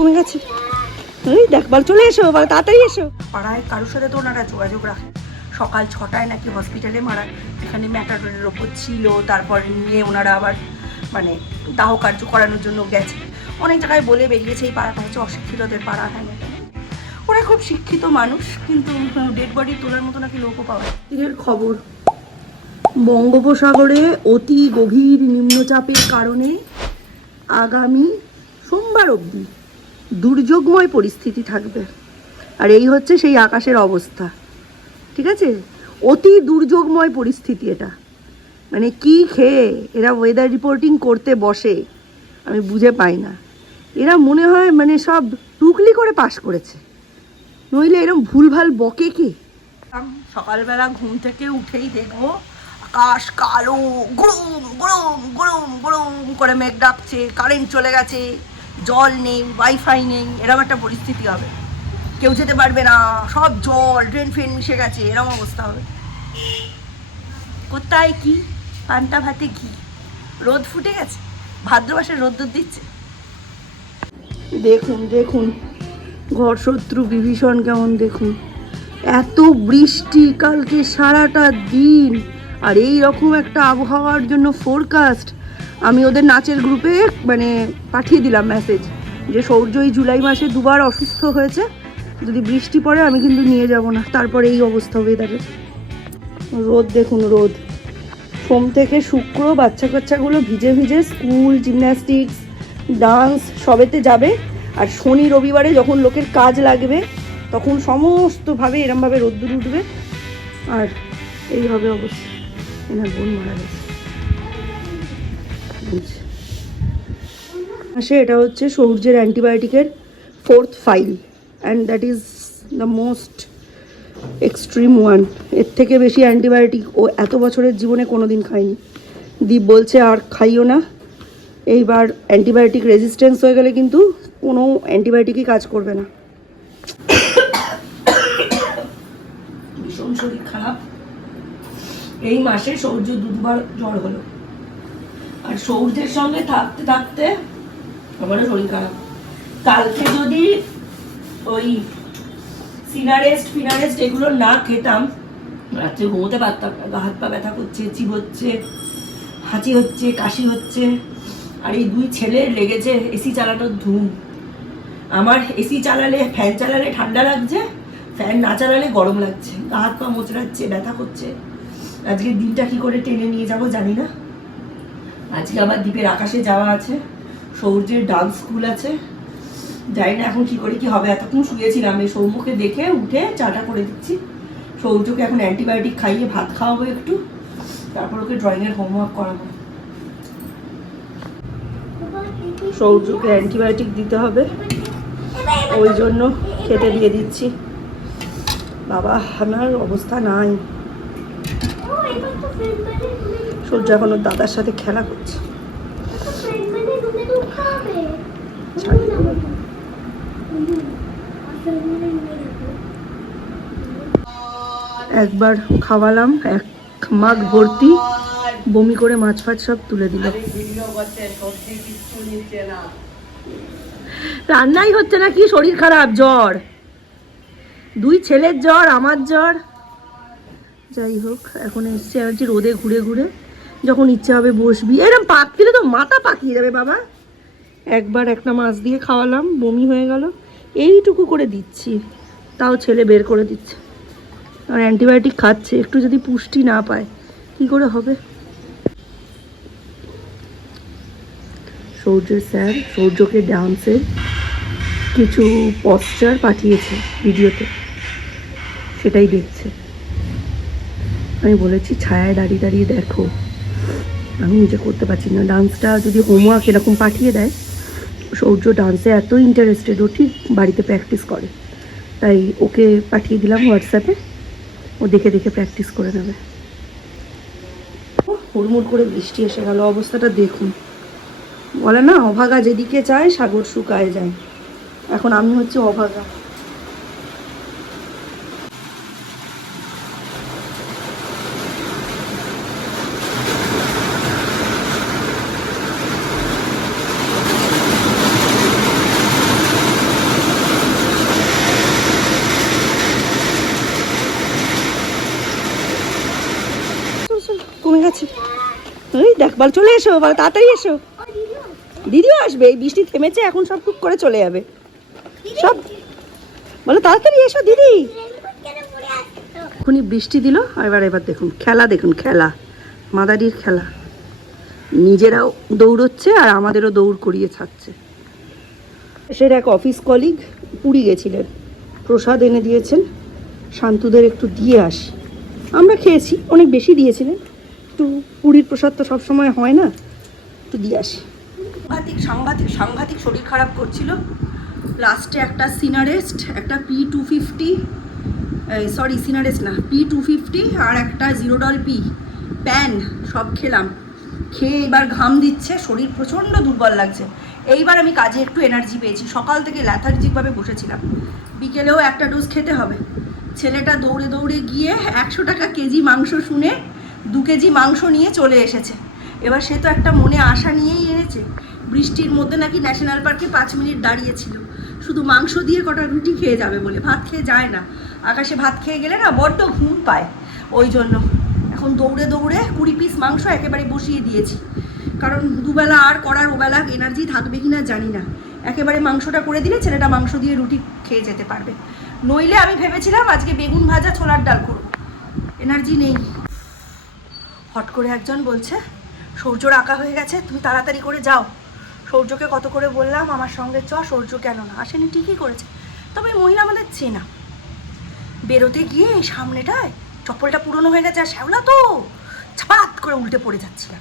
কমে গেছে। এই দেখ বল চলে এসো বল তাড়াতাড়ি এসো। পাড়ায় কারোর সাথে তো ওনারা যোগাযোগ রাখে। সকাল ছটায় নাকি হসপিটালে মারা। এখানে ম্যাটাডোরের ওপর ছিল তারপরে নিয়ে ওনারা আবার মানে দাহ কার্য করানোর জন্য গেছে। অনেক জায়গায় বলে বেরিয়েছে এই পাড়াটা হচ্ছে অশিক্ষিতদের পাড়া হ্যাঁ ওরা খুব শিক্ষিত মানুষ কিন্তু ডেড বডি তোলার মতো নাকি লোকও পাওয়া। তীরের খবর বঙ্গোপসাগরে অতি গভীর নিম্নচাপের কারণে আগামী সোমবার অবধি দুর্যোগময় পরিস্থিতি থাকবে। আর এই হচ্ছে সেই আকাশের অবস্থা। ঠিক আছে? অতি দুর্যোগময় পরিস্থিতি এটা। মানে কি খেয়ে এরা ওয়েদার রিপোর্টিং করতে বসে, আমি বুঝে পাই না। এরা মনে হয় মানে সব টুকলি করে পাশ করেছে। নইলে এরকম ভুলভাল বকে কি? সকালবেলা ঘুম থেকে উঠেই দেখব আকাশ কালো, গুড়ুম গুড়ুম গুড়ুম গুড়ুম করে মেঘ ডাকছে কারেন্ট চলে গেছে। জল নেই ওয়াইফাই নেই, এরকম একটা পরিস্থিতি হবে। কেউ যেতে পারবে না, সব জল ড্রেন ফ্রেন মিশে গেছে, এরকম অবস্থা হবে। কোথায় কি? পান্তা ভাতে কি রোদ ফুটে গেছে? ভাদ্র মাসে রোদ্দুর দিচ্ছে। দেখুন দেখুন, ঘর শত্রু বিভীষণ কেমন দেখুন। এত বৃষ্টি, কালকে সারাটা দিন আর এই রকম একটা আবহাওয়ার জন্য ফোরকাস্ট আমি ওদের নাচের গ্রুপে মানে পাঠিয়ে দিলাম মেসেজ যে সৌর্য এই জুলাই মাসে দুবার অসুস্থ হয়েছে, যদি বৃষ্টি পড়ে আমি কিন্তু নিয়ে যাব না। তারপরে এই অবস্থা ওয়েদারের রোদ দেখুন, রোদ। সোম থেকে শুক্র বাচ্চা কাচ্চাগুলো ভিজে ভিজে স্কুল জিমন্যাস্টিক্স ডান্স সবেতে যাবে। আর শনি রবিবারে যখন লোকের কাজ লাগবে, তখন সমস্তভাবে এরমভাবে রোদ্দুর উঠবে। আর এই হবে অবস্থা। এনার বোন মারা গেছে। আসে এটা হচ্ছে সৌর্যের অ্যান্টিবায়োটিকের fourth file and that is the most extreme ওয়ানের থেকে বেশি অ্যান্টিবায়োটিক ও এত বছরের জীবনে কোনো দিন খায়নি দীপ বলছে, আর খাইও না। এইবার অ্যান্টিবায়োটিক রেজিস্ট্যান্স হয়ে গেলে কিন্তু কোনো অ্যান্টিবায়োটিকই কাজ করবে না ভীষণ শরীর খারাপ এই মাসে সৌর্য দুবার জ্বর হলো। আর সৌর্যের সঙ্গে থাকতে থাকতে আমারও শরীর খারাপ। কালকে যদি ওই সিনারেস্ট ফিনারেস্ট এগুলো না খেতাম, রাত্রে ঘুমোতে পারতাম না। হাত পা ব্যথা করছে চিবোচ্ছে হাঁচি হচ্ছে, কাশি হচ্ছে, আর এই দুই ছেলে লেগেছে এসি চালানোর ধুম। আমার এসি চালালে, ফ্যান চালালে ঠান্ডা লাগছে, ফ্যান না চালালে গরম লাগছে। হাত পা মোচড়াচ্ছে, ব্যথা করছে। আজকে দিনটা কি করে টেনে নিয়ে যাব জানি না। আজকে আবার দ্বীপের আকাশে যাওয়া আছে, সৌর্যের ডান্স স্কুল আছে। জানি না এখন কি করে, কি হবে? এতক্ষণ শুয়েছিলাম, এই সৌম্যকে দেখে উঠে চাটা করে দিচ্ছি। সৌর্যকে এখন অ্যান্টিবায়োটিক খাইয়ে ভাত খাওয়াবো একটু, তারপর ওকে ড্রয়িংয়ের হোমওয়ার্ক করাবো। সৌর্যকে অ্যান্টিবায়োটিক দিতে হবে, ওই জন্য খেতে দিয়ে দিচ্ছি। বাবা, আমার অবস্থা নাই। সূর্য এখন ওর দাদার সাথে খেলা করছে। একবার খাওয়ালাম, এক মাগ ভর্তি, বমি করে মাছ ফাছ সব তুলে দিল। রান্নাই হচ্ছে না, কি শরীর খারাপ, জ্বর। দুই ছেলের জ্বর, আমার জ্বর। যাই হোক, এখন এসছে আছি রোদে ঘুরে ঘুরে। যখন ইচ্ছা হবে বসবি। এরকম পাক দিলে তো মাথা পাকিয়ে যাবে বাবা। একবার একটা মাছ দিয়ে খাওয়ালাম, বমি হয়ে গেল। এইটুকু করে দিচ্ছি। তাও ছেলে বের করে দিচ্ছে। আর অ্যান্টিবায়োটিক খাচ্ছে, একটু যদি পুষ্টি না পায়, কি করে হবে? সৌর্য স্যার সৌর্যকে ডান্সের কিছু পশ্চার পাঠিয়েছে ভিডিওতে। সেটাই দেখছে। আমি বলেছি, ছায়ায় দাঁড়িয়ে দাঁড়িয়ে দেখো। আমি নিজে করতে পারছি না। ডান্সটা যদি হোমওয়ার্ক এরকম পাঠিয়ে দেয়, সৌর্য ডান্সে এত ইন্টারেস্টেড ও ঠিক বাড়িতে প্র্যাকটিস করে। তাই ওকে পাঠিয়ে দিলাম হোয়াটসঅ্যাপে ও দেখে দেখে প্র্যাকটিস করে নেবে। হুড়মুড় করে বৃষ্টি এসে গেল। অবস্থাটা দেখুন। বলে না, অভাগা যেদিকে চায় সাগর শুকায় যায়। এখন আমি হচ্ছে অভাগা। বল চলে এসো বল তাড়াতাড়ি এসো। দিদিও আসবে এই বৃষ্টি থেমেছে এখন সব টুক করে চলে যাবে। সব বলো তাড়াতাড়ি এসো দিদি। এখনই বৃষ্টি দিল এবার এবার দেখুন খেলা দেখুন খেলা। মাদারির খেলা। নিজেরাও দৌড়চ্ছে আর আমাদেরও দৌড় করিয়ে ছাড়ছে। সের এক অফিস কলিগ পুরী গেছিলেন। প্রসাদ এনে দিয়েছেন। শান্তুদের একটু দিয়ে আসি। আমরা খেয়েছি অনেক বেশি দিয়েছিলেন। একটু পুরীর প্রসাদ তো সবসময় হয় না। একটু দিয়ে আসি। সাংঘাতিক সাংঘাতিক সাংঘাতিক শরীর খারাপ করছিল। লাস্টে একটা সিনারেস্ট একটা পি টু ফিফটি সরি সিনারেস্ট না পি টু ফিফটি আর একটা জিরোডল পি প্যান সব খেলাম। খেয়ে এবার ঘাম দিচ্ছে, শরীর প্রচণ্ড দুর্বল লাগছে। এইবার আমি কাজে একটু এনার্জি পেয়েছি। সকাল থেকে ল্যাথার্জিকভাবে বসেছিলাম। বিকেলেও একটা ডোজ খেতে হবে। ছেলেটা দৌড়ে দৌড়ে গিয়ে একশো টাকা কেজি মাংস শুনে দু কেজি মাংস নিয়ে চলে এসেছে। এবার সে তো একটা মনে আশা নিয়েই এনেছে। বৃষ্টির মধ্যে নাকি ন্যাশনাল পার্কে পাঁচ মিনিট দাঁড়িয়েছিল। শুধু মাংস দিয়ে কটা রুটি খেয়ে যাবে বলে। ভাত খেয়ে যায় না। আকাশে ভাত খেয়ে গেলে না বড্ড ঘুম পায়। ওই জন্য এখন দৌড়ে দৌড়ে কুড়ি পিস মাংস একেবারে বসিয়ে দিয়েছি। কারণ দুবেলা আর করার ওবেলা এনার্জি থাকবে কি না জানি না। একেবারে মাংসটা করে দিলে ছেলেটা মাংস দিয়ে রুটি খেয়ে যেতে পারবে। নইলে আমি ভেবেছিলাম আজকে বেগুন ভাজা ছোলার ডাল করব। এনার্জি নেই। হট করে একজন বলছে সূর্যর আঁকা হয়ে গেছে তুমি তাড়াতাড়ি করে যাও। সূর্যকে কত করে বললাম আমার সঙ্গে চ সূর্য কেন না? আসেনি ঠিকই করেছে। তবে মহিলা আমাদের চেনা। বেরোতে গিয়ে এই সামনেটায় চপ্পলটা পুরনো হয়ে গেছে আর শ্যাওলা তো! ছাপাত করে উল্টে পড়ে যাচ্ছিলাম।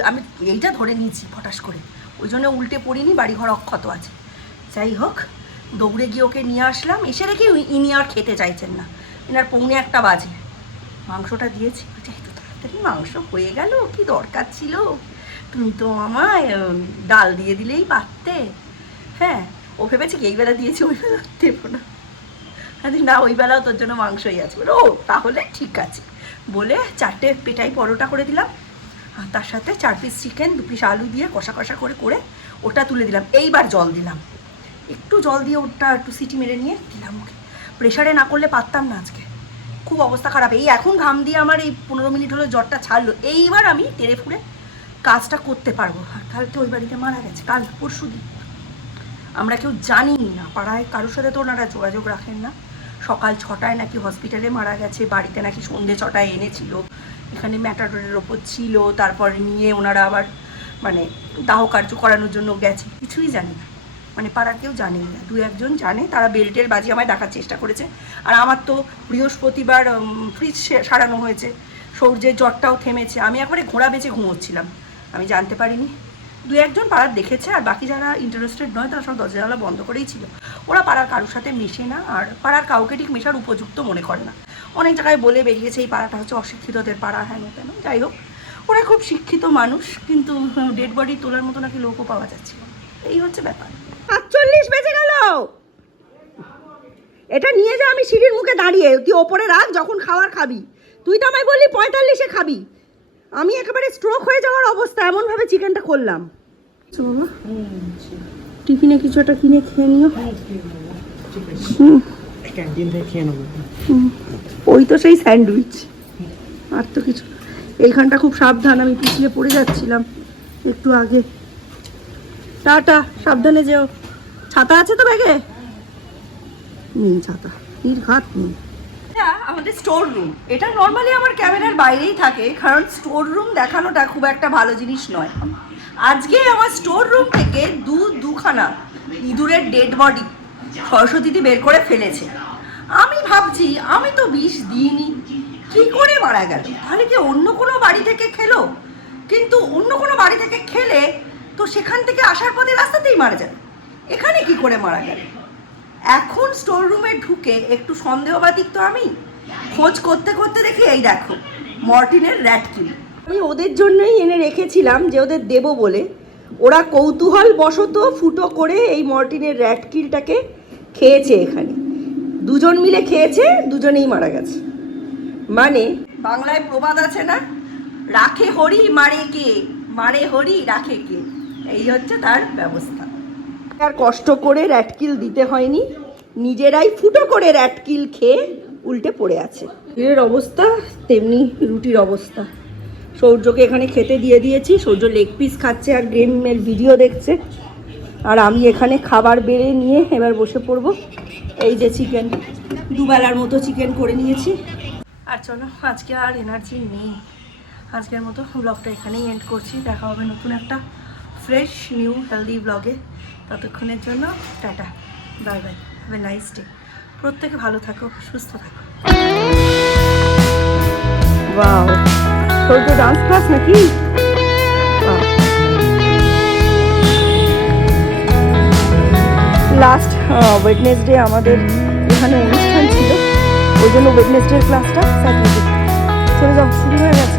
আমি এইটা ধরে নিয়েছি ফটাস করে। ওই জন্য উল্টে পড়িনি বাড়িঘর অক্ষত আছে। যাই হোক দৌড়ে গিয়ে ওকে নিয়ে আসলাম। এসে রেখে ইনি আর খেতে চাইছেন না। এনার পৌনে একটা বাজে। মাংসটা দিয়েছি। বলছে, "এই তো। তাড়াতাড়ি মাংস হয়ে গেল, কি দরকার ছিল? তুমি তো আমায় ডাল দিয়ে দিলেই পারতে। হ্যাঁ ও ভেবেছে কি, এই বেলা দিয়েছি, ওই বেলা দেবো না। আমি না, ওই বেলাও তোর জন্য মাংসই আছে। ও, তাহলে ঠিক আছে। বলে চারটে পেটাই পরোটা করে দিলাম। আর তার সাথে চার পিস চিকেন দু পিস আলু দিয়ে কষা কষা করে করে ওটা তুলে দিলাম। এইবার জল দিলাম। একটু জল দিয়ে ওটা একটু সিটি মেরে নিয়ে দিলাম ওকে। প্রেশারে না করলে পারতাম না আজকে। খুব অবস্থা খারাপ। এই এখন ঘাম দিয়ে আমার এই পনেরো মিনিট হলো জ্বরটা ছাড়লো। এইবার আমি তেড়ে ফুড়ে কাজটা করতে পারব। কালকে ওই বাড়িতে মারা গেছে। কাল পরশু দিন। আমরা কেউ জানি না। পাড়ায় কারোর সাথে তো ওনারা যোগাযোগ রাখেন না। সকাল ছটায় নাকি হসপিটালে মারা গেছে। বাড়িতে নাকি সন্ধে ছটায় এনেছিল। এখানে ম্যাটাডোরের ওপর ছিল। তারপর নিয়ে ওনারা আবার মানে দাহ কার্য করানোর জন্য গেছে। কিছুই জানি না। মানে পাড়ার কেউ জানেই না। দু একজন জানে, তারা বেল্টের বাজি আমায় ডাকার চেষ্টা করেছে। আর আমার তো বৃহস্পতিবার ফ্রিজ সারানো হয়েছে। সূর্যের জ্বরটাও থেমেছে। আমি একবারে ঘোড়া বেঁচে ঘুমোচ্ছিলাম। আমি জানতে পারিনি। দু একজন পাড়ার দেখেছে, আর বাকি যারা ইন্টারেস্টেড নয়, তারা সব দরজা জানালা বন্ধ করেই ছিল। ওরা পাড়ার কারোর সাথে মেশে না, আর পাড়ার কাউকে ঠিক মেশার উপযুক্ত মনে করে না। অনেক জায়গায় বলে বেরিয়েছে, এই পাড়াটা হচ্ছে অশিক্ষিতদের পাড়া। হ্যাঁ তেন যাই হোক। ওরা খুব শিক্ষিত মানুষ, কিন্তু ডেড বডি তোলার মতো নাকি লোকও পাওয়া যাচ্ছিল এই হচ্ছে ব্যাপার। আটচল্লিশ বেজে গেল। এটা নিয়ে যা আমি সিঁড়ির মুখে দাঁড়িয়ে, তুই ওপরে রাখ যখন খাওয়ার খাবি। তুই তো আমায় বললি পঁয়তাল্লিশে খাবি। আমি একেবারে স্ট্রোক হয়ে যাওয়ার অবস্থা, এমনভাবে চিকেনটা করলাম। টিফিনে কিছু একটা কিনে খেয়ে নিও। ওই তো সেই স্যান্ডউইচ। আর তো কিছু এইখানটা খুব সাবধান, আমি পিছলে পড়ে যাচ্ছিলাম। একটু আগে। টাটা, সাবধানে যেও। ছাতা আছে তো ব্যাগে? নেই ছাতা। নির্ঘাত নেই। আমাদের স্টোর রুম এটা নর্মালি আমার ক্যামেরার বাইরেই থাকে, কারণ স্টোর রুম দেখানোটা খুব একটা ভালো জিনিস নয়। আজকে আমার স্টোর রুম থেকে দু, দুখানা ইঁদুরের ডেড বডি সরস্বতীদি বের করে ফেলেছে। আমি ভাবছি, আমি তো বিষ দিইনি। কি করে মারা গেল? তাহলে কি অন্য কোনো বাড়ি থেকে খেলো? কিন্তু অন্য কোনো বাড়ি থেকে খেলে তো সেখান থেকে আসার পথে রাস্তাতেই মারা যাবে। এখানে কি করে মারা গেল? এখন স্টোর রুমে ঢুকে একটু সন্দেহবাদিক তো আমি। খোঁজ করতে করতে দেখি, এই দেখো, মর্টিনের র্যাট কিল আমি ওদের জন্যই এনে রেখেছিলাম যে ওদের দেব বলে। ওরা কৌতূহল বশত ফুটো করে এই মর্টিনের র্যাট কিলটাকে খেয়েছে এখানে। দুজন মিলে খেয়েছে, দুজনেই মারা গেছে। মানে বাংলায় প্রবাদ আছে না? রাখে হরি, মারে কে? মারে হরি, রাখে কে? এই হচ্ছে তার ব্যবস্থা। আর কষ্ট করে র্যাটকিল দিতে হয়নি, নিজেরাই ফুটো করে র্যাটকিল খেয়ে উল্টে পড়ে আছে। এর অবস্থা, তেমনি রুটির অবস্থা। সৌর্যকে এখানে খেতে দিয়ে দিয়েছি, সৌর্য লেগ পিস খাচ্ছে আর গেমের ভিডিও দেখছে। আর আমি এখানে খাবার বেড়ে নিয়ে এবার বসে পড়ব। এই যে চিকেন দুবেলার মতো চিকেন করে নিয়েছি। আর চলো, আজকে আর এনার্জি নেই। আজকের মতো ব্লগটা এখানেই এন্ড করছি, দেখা হবে নতুন একটা ফ্রেশ, নিউ হেলদি ব্লগে ততক্ষণের জন্য tata bye bye have a nice day প্রত্যেকে ভালো থাকো, সুস্থ থাকো। ডান্স ক্লাস নাকি? লাস্ট ওয়েডনেসডে আমাদের এখানে অনুষ্ঠান ছিল। ওই জন্য ওয়েডনেসডের ক্লাসটা স্যাটারডে চলে যাও, শুরু হয়ে গেছে।